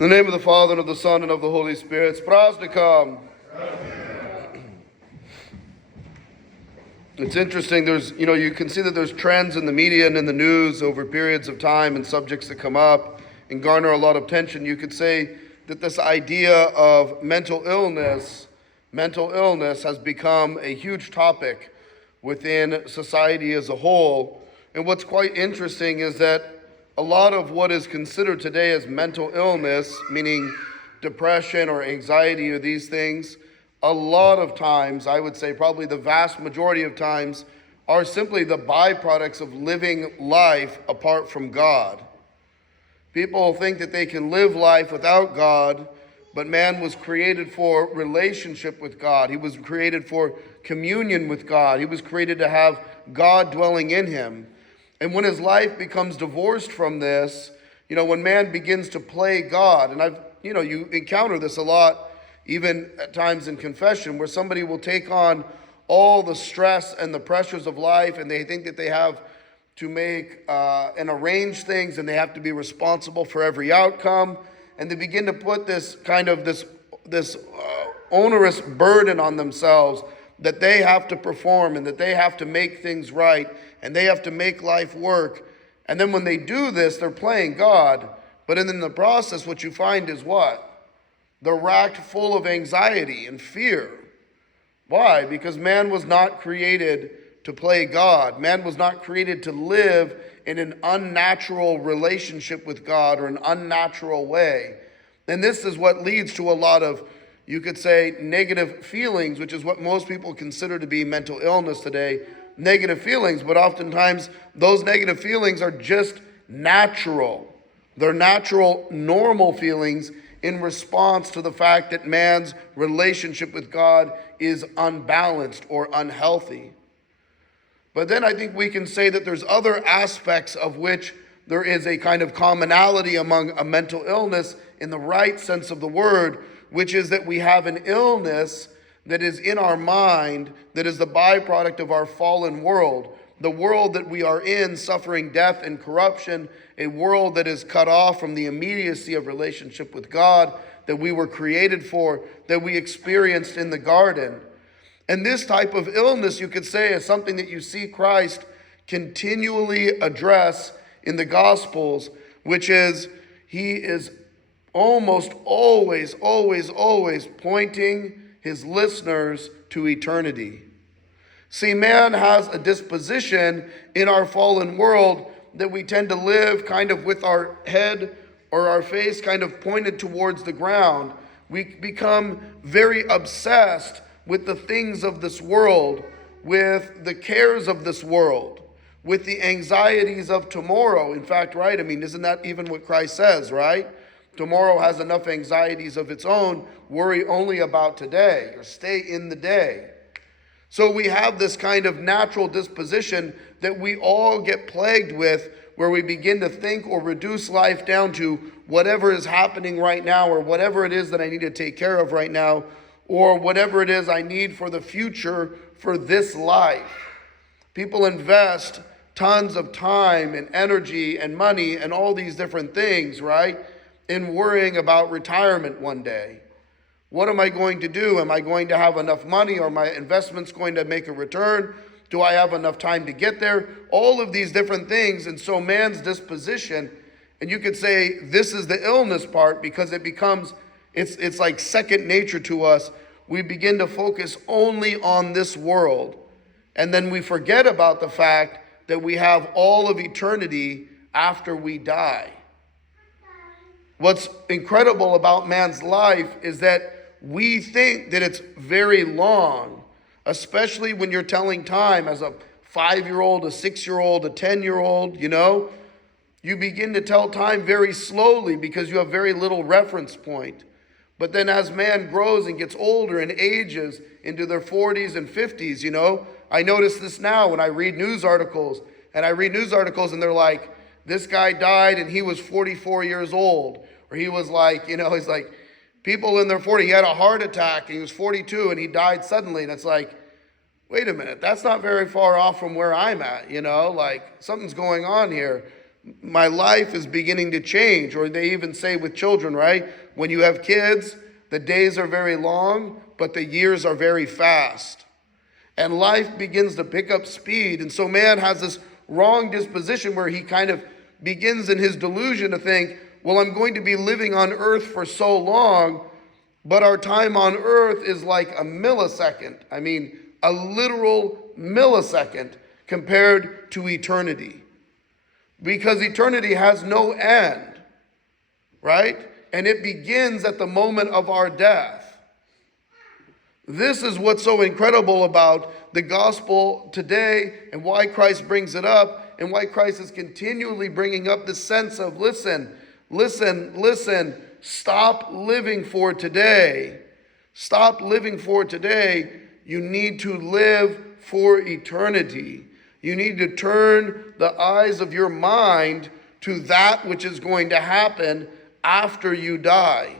In the name of the Father, and of the Son, and of the Holy Spirit. С праздником! It's interesting, you can see that there's trends in the media and in the news over periods of time and subjects that come up and garner a lot of attention. You could say that this idea of mental illness has become a huge topic within society as a whole. And what's quite interesting is that a lot of what is considered today as mental illness, meaning depression or anxiety or these things, a lot of times, I would say probably the vast majority of times, are simply the byproducts of living life apart from God. People think that they can live life without God, but man was created for relationship with God. He was created for communion with God. He was created to have God dwelling in him. And when his life becomes divorced from this, when man begins to play God, and you encounter this a lot, even at times in confession, where somebody will take on all the stress and the pressures of life, and they think that they have to make and arrange things, and they have to be responsible for every outcome, and they begin to put this onerous burden on themselves that they have to perform and that they have to make things right and they have to make life work. And then when they do this, they're playing God. But in the process, what you find is what? They're racked full of anxiety and fear. Why? Because man was not created to play God. Man was not created to live in an unnatural relationship with God or an unnatural way. And this is what leads to a lot of, you could say, negative feelings, which is what most people consider to be mental illness today. Negative feelings, but oftentimes those negative feelings are just natural. They're natural, normal feelings in response to the fact that man's relationship with God is unbalanced or unhealthy. But then I think we can say that there's other aspects of which there is a kind of commonality among a mental illness in the right sense of the word, which is that we have an illness that is in our mind that is the byproduct of our fallen world. The world that we are in, suffering death and corruption, a world that is cut off from the immediacy of relationship with God that we were created for, that we experienced in the garden. And this type of illness, you could say, is something that you see Christ continually address in the Gospels, which is, he is almost always pointing his listeners to eternity. See, man has a disposition in our fallen world that we tend to live kind of with our head or our face kind of pointed towards the ground. We become very obsessed with the things of this world, with the cares of this world, with the anxieties of tomorrow. In fact, right? Isn't that even what Christ says, right? Tomorrow has enough anxieties of its own. Worry only about today, or stay in the day. So we have this kind of natural disposition that we all get plagued with, where we begin to think or reduce life down to whatever is happening right now, or whatever it is that I need to take care of right now, or whatever it is I need for the future for this life. People invest tons of time and energy and money and all these different things, right, in worrying about retirement one day. What am I going to do? Am I going to have enough money? Are my investments going to make a return? Do I have enough time to get there? All of these different things. And so man's disposition, and you could say this is the illness part, because it becomes, it's like second nature to us. We begin to focus only on this world. And then we forget about the fact that we have all of eternity after we die. What's incredible about man's life is that we think that it's very long, especially when you're telling time as a 5-year-old, a 6-year-old, a 10-year-old, you begin to tell time very slowly because you have very little reference point. But then as man grows and gets older and ages into their 40s and 50s, I notice this now when I read news articles, and and they're like, this guy died and he was 44 years old. Or he was like, he's like, people in their 40s, he had a heart attack and he was 42 and he died suddenly. And it's like, wait a minute, that's not very far off from where I'm at, like something's going on here. my life is beginning to change. Or they even say with children, right? When you have kids, the days are very long, but the years are very fast. And life begins to pick up speed. And so man has this wrong disposition where he kind of begins in his delusion to think, well, I'm going to be living on earth for so long, but our time on earth is like a millisecond. I mean, a literal millisecond compared to eternity. Because eternity has no end, right? And it begins at the moment of our death. This is what's so incredible about the gospel today and why Christ brings it up and why Christ is continually bringing up this sense of listen, stop living for today. Stop living for today. You need to live for eternity. You need to turn the eyes of your mind to that which is going to happen after you die.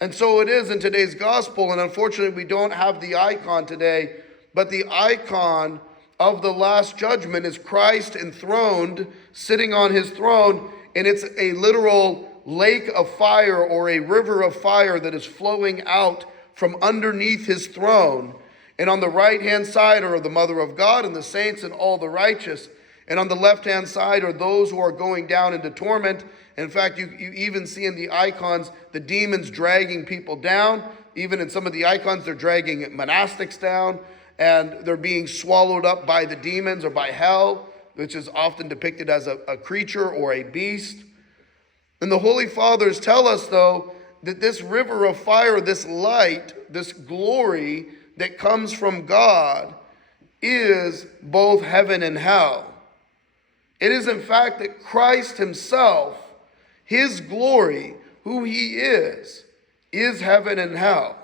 And so it is in today's gospel, and unfortunately we don't have the icon today, but the icon of the last judgment is Christ enthroned, sitting on his throne, and it's a literal lake of fire or a river of fire that is flowing out from underneath his throne. And on the right-hand side are the Mother of God and the saints and all the righteous. And on the left-hand side are those who are going down into torment. In fact, you even see in the icons the demons dragging people down. Even in some of the icons, they're dragging monastics down. And they're being swallowed up by the demons or by hell, which is often depicted as a creature or a beast. And the Holy Fathers tell us, though, that this river of fire, this light, this glory that comes from God is both heaven and hell. It is in fact that Christ himself, his glory, who he is heaven and hell.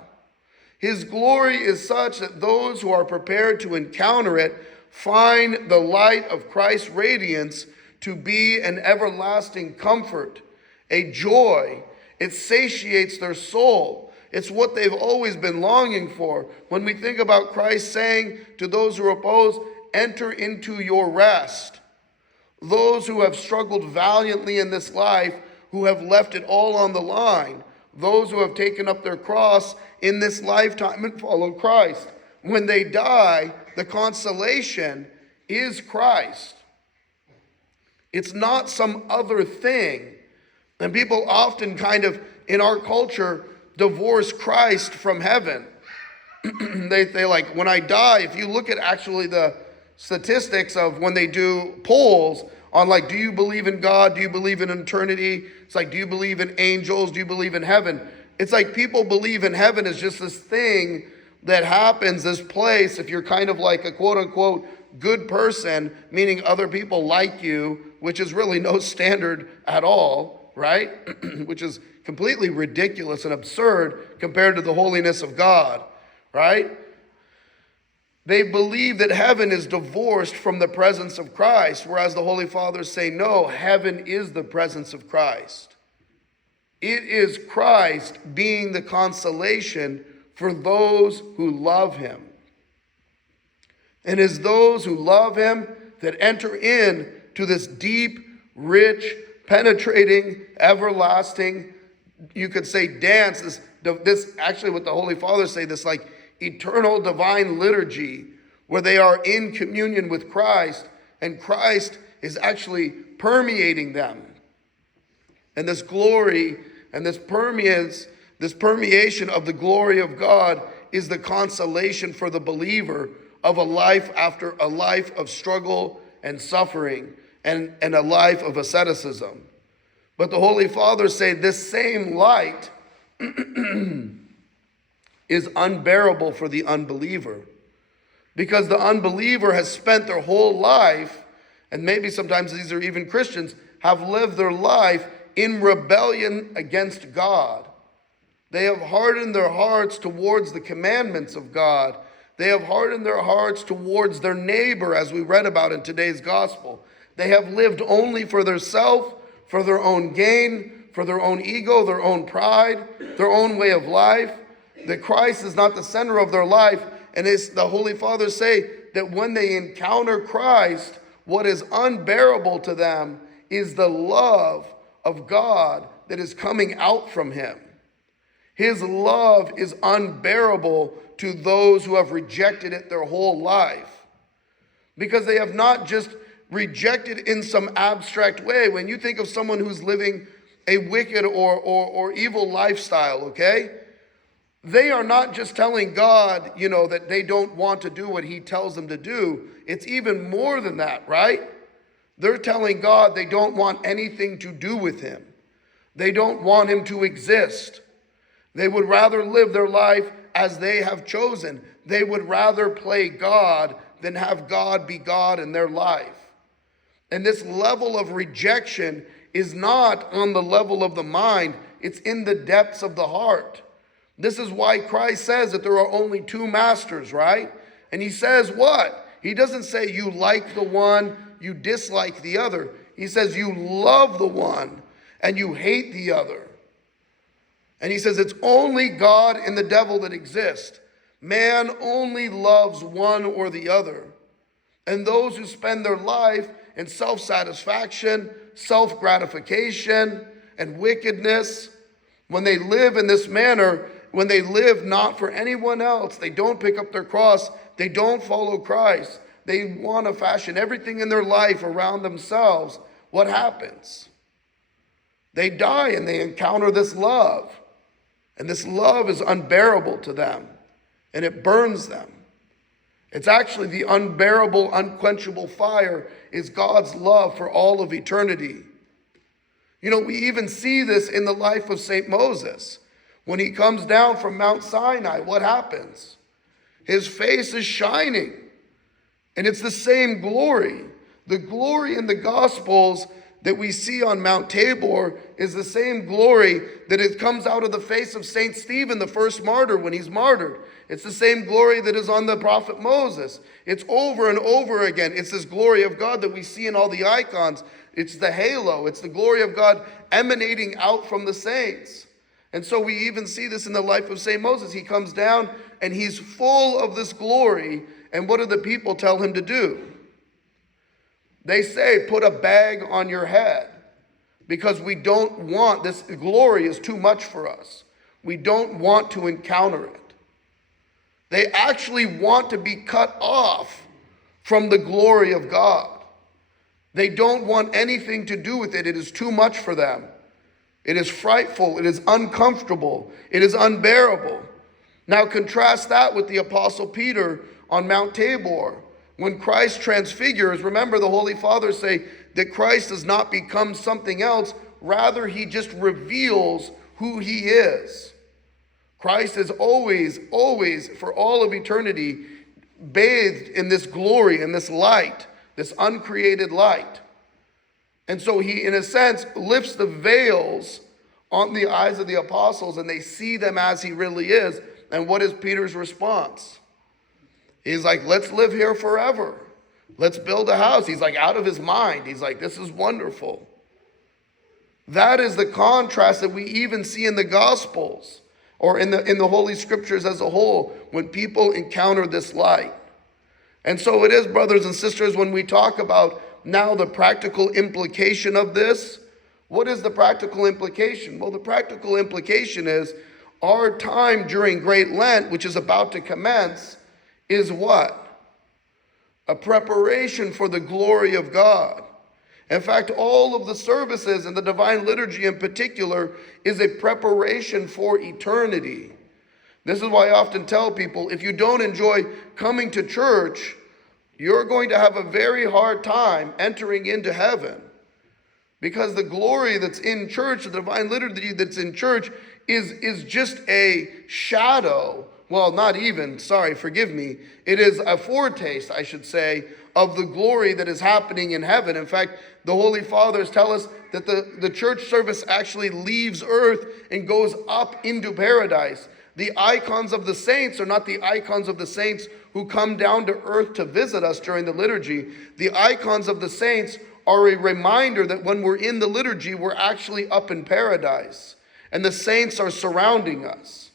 His glory is such that those who are prepared to encounter it find the light of Christ's radiance to be an everlasting comfort, a joy. It satiates their soul. It's what they've always been longing for. When we think about Christ saying to those who oppose, enter into your rest. Those who have struggled valiantly in this life, who have left it all on the line. Those who have taken up their cross in this lifetime and follow Christ. When they die, the consolation is Christ. It's not some other thing. And people often kind of, in our culture, divorce Christ from heaven. they like, when I die, if you look at actually the statistics of when they do polls on like, do you believe in God? Do you believe in eternity? It's like, do you believe in angels? Do you believe in heaven? It's like people believe in heaven as just this thing that happens, this place, if you're kind of like a quote unquote good person, meaning other people like you, which is really no standard at all, right? Which is completely ridiculous and absurd compared to the holiness of God, right? They believe that heaven is divorced from the presence of Christ, whereas the Holy Fathers say, no, heaven is the presence of Christ. It is Christ being the consolation for those who love him. And it's those who love him that enter in to this deep, rich, penetrating, everlasting, you could say dance, this actually what the Holy Fathers say, this like eternal divine liturgy where they are in communion with Christ and Christ is actually permeating them. And this glory and this permeation of the glory of God is the consolation for the believer of a life after a life of struggle and suffering and a life of asceticism. But the Holy Fathers say this same light is unbearable for the unbeliever. Because the unbeliever has spent their whole life, and maybe sometimes these are even Christians, have lived their life in rebellion against God. They have hardened their hearts towards the commandments of God. They have hardened their hearts towards their neighbor, as we read about in today's gospel. They have lived only for their self, for their own gain, for their own ego, their own pride, their own way of life. That Christ is not the center of their life. And it's the Holy Fathers say that when they encounter Christ, what is unbearable to them is the love of God that is coming out from him. His love is unbearable to those who have rejected it their whole life, because they have not just rejected in some abstract way. When you think of someone who's living a wicked or evil lifestyle, okay? They are not just telling God, that they don't want to do what he tells them to do. It's even more than that, right? They're telling God they don't want anything to do with him. They don't want him to exist. They would rather live their life as they have chosen. They would rather play God than have God be God in their life. And this level of rejection is not on the level of the mind, it's in the depths of the heart. This is why Christ says that there are only two masters, right? And he says what? He doesn't say you like the one, you dislike the other. He says you love the one and you hate the other. And he says it's only God and the devil that exist. Man only loves one or the other. And those who spend their life in self-satisfaction, self-gratification, and wickedness, when they live in this manner, when they live not for anyone else, they don't pick up their cross, they don't follow Christ, they want to fashion everything in their life around themselves, what happens? They die and they encounter this love. And this love is unbearable to them, and it burns them. It's actually the unbearable, unquenchable fire is God's love for all of eternity. We even see this in the life of St. Moses. When he comes down from Mount Sinai, what happens? His face is shining, and it's the same glory. The glory in the Gospels that we see on Mount Tabor is the same glory that it comes out of the face of St. Stephen, the first martyr, when he's martyred. It's the same glory that is on the prophet Moses. It's over and over again. It's this glory of God that we see in all the icons. It's the halo. It's the glory of God emanating out from the saints. And so we even see this in the life of St. Moses. He comes down and he's full of this glory. And what do the people tell him to do? They say, put a bag on your head, because we don't want, this glory is too much for us. We don't want to encounter it. They actually want to be cut off from the glory of God. They don't want anything to do with it. It is too much for them. It is frightful. It is uncomfortable. It is unbearable. Now contrast that with the Apostle Peter on Mount Tabor. When Christ transfigures, remember the Holy Fathers say that Christ does not become something else. Rather, he just reveals who he is. Christ is always, always, for all of eternity, bathed in this glory, in this light, this uncreated light. And so he, in a sense, lifts the veils on the eyes of the apostles, and they see them as he really is. And what is Peter's response? He's like, let's live here forever. Let's build a house. He's like out of his mind. He's like, this is wonderful. That is the contrast that we even see in the Gospels or in the Holy Scriptures as a whole when people encounter this light. And so it is, brothers and sisters, when we talk about now the practical implication of this. What is the practical implication? Well, the practical implication is our time during Great Lent, which is about to commence, is what? A preparation for the glory of God. In fact, all of the services and the Divine Liturgy in particular is a preparation for eternity. This is why I often tell people, if you don't enjoy coming to church, you're going to have a very hard time entering into heaven. Because the glory that's in church, the Divine Liturgy that's in church, is just a shadow. Well, not even, sorry, forgive me. It is a foretaste, I should say, of the glory that is happening in heaven. In fact, the Holy Fathers tell us that the church service actually leaves earth and goes up into paradise. The icons of the saints are not the icons of the saints who come down to earth to visit us during the liturgy. The icons of the saints are a reminder that when we're in the liturgy, we're actually up in paradise. And the saints are surrounding us.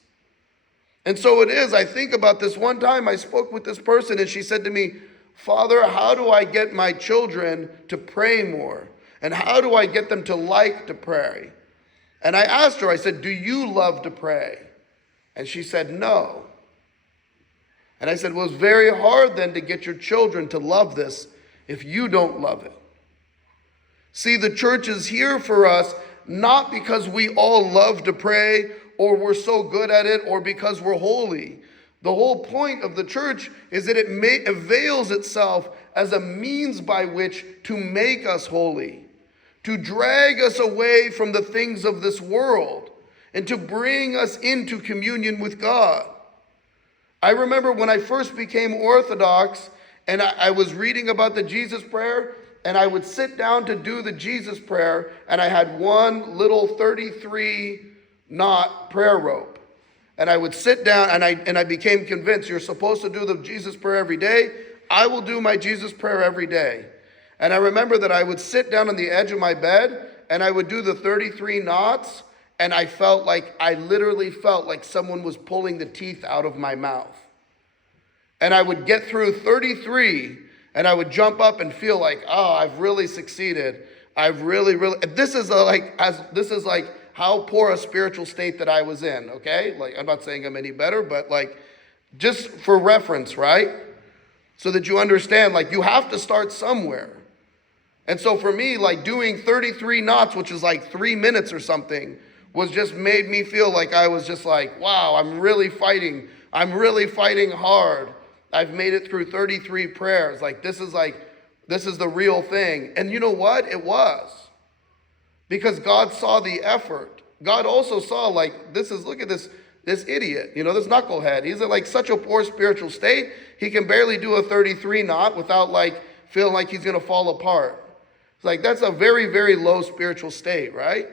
And so it is, I think about this one time I spoke with this person and she said to me, Father, how do I get my children to pray more? And how do I get them to like to pray? And I asked her, I said, do you love to pray? And she said, no. And I said, well, it's very hard then to get your children to love this if you don't love it. See, the church is here for us not because we all love to pray or we're so good at it or because we're holy. The whole point of the church is that it avails itself as a means by which to make us holy, to drag us away from the things of this world, and to bring us into communion with God. I remember when I first became Orthodox and I was reading about the Jesus prayer, and I would sit down to do the Jesus prayer, and I had one little 33-knot prayer rope. And I would sit down, and I became convinced you're supposed to do the Jesus prayer every day. I will do my Jesus prayer every day. And I remember that I would sit down on the edge of my bed, and I would do the 33 knots, and I literally felt like someone was pulling the teeth out of my mouth. And I would get through 33, and I would jump up and feel like, oh, I've really succeeded. I've really, this is like how poor a spiritual state that I was in, okay? Like, I'm not saying I'm any better, but like, just for reference, right? So that you understand, like, you have to start somewhere. And so for me, like, doing 33 knots, which is like 3 minutes or something, was just made me feel like I was just like, wow, I'm really fighting hard. I've made it through 33 prayers. This is the real thing. And you know what? It was. Because God saw the effort. God also saw, look at this idiot, this knucklehead. He's in like such a poor spiritual state. He can barely do a 33 knot without feeling like he's going to fall apart. It's like, that's a very, very low spiritual state, right?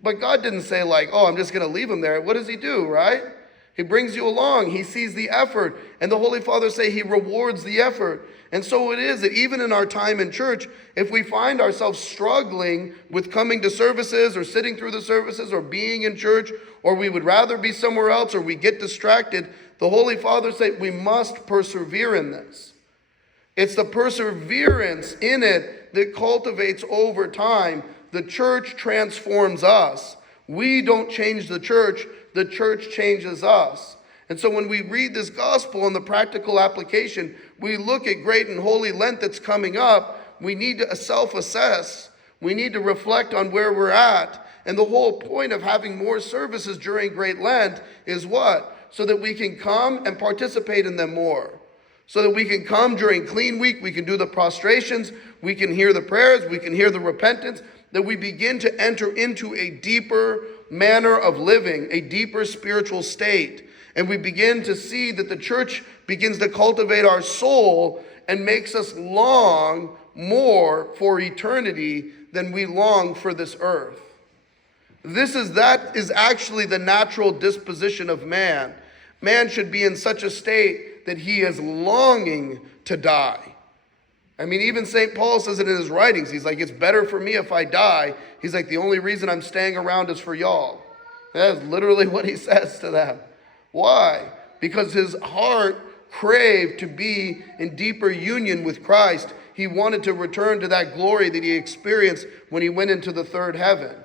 But God didn't say oh, I'm just going to leave him there. What does he do, right? He brings you along. He sees the effort. And the Holy Father say he rewards the effort. And so it is that even in our time in church, if we find ourselves struggling with coming to services or sitting through the services or being in church, or we would rather be somewhere else or we get distracted, the Holy Father say we must persevere in this. It's the perseverance in it that cultivates over time. The church transforms us. We don't change the church changes us. And so when we read this gospel and the practical application, we look at Great and Holy Lent that's coming up. We need to self-assess. We need to reflect on where we're at. And the whole point of having more services during Great Lent is what? So that we can come and participate in them more. So that we can come during Clean Week, we can do the prostrations, we can hear the prayers, we can hear the repentance, that we begin to enter into a deeper manner of living, a deeper spiritual state. And we begin to see that the church begins to cultivate our soul and makes us long more for eternity than we long for this earth. That is actually the natural disposition of man. Man should be in such a state that he is longing to die. I mean, even St. Paul says it in his writings. He's like, it's better for me if I die. He's like, the only reason I'm staying around is for y'all. That is literally what he says to them. Why? Because his heart craved to be in deeper union with Christ. He wanted to return to that glory that he experienced when he went into the third heaven.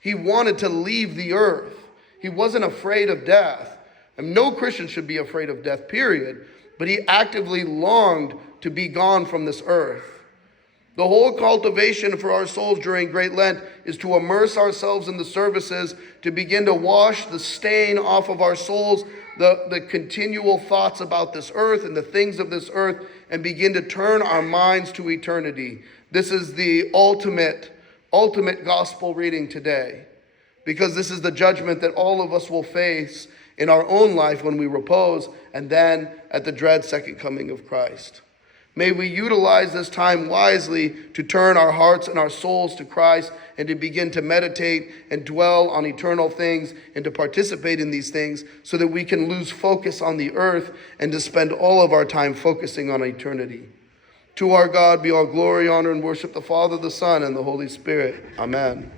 He wanted to leave the earth. He wasn't afraid of death. And no Christian should be afraid of death, period. But he actively longed to be gone from this earth. The whole cultivation for our souls during Great Lent is to immerse ourselves in the services, to begin to wash the stain off of our souls, the continual thoughts about this earth and the things of this earth, and begin to turn our minds to eternity. This is the ultimate gospel reading today, because this is the judgment that all of us will face in our own life when we repose, and then at the dread second coming of Christ. May we utilize this time wisely to turn our hearts and our souls to Christ and to begin to meditate and dwell on eternal things and to participate in these things so that we can lose focus on the earth and to spend all of our time focusing on eternity. To our God be all glory, honor, and worship, the Father, the Son, and the Holy Spirit. Amen.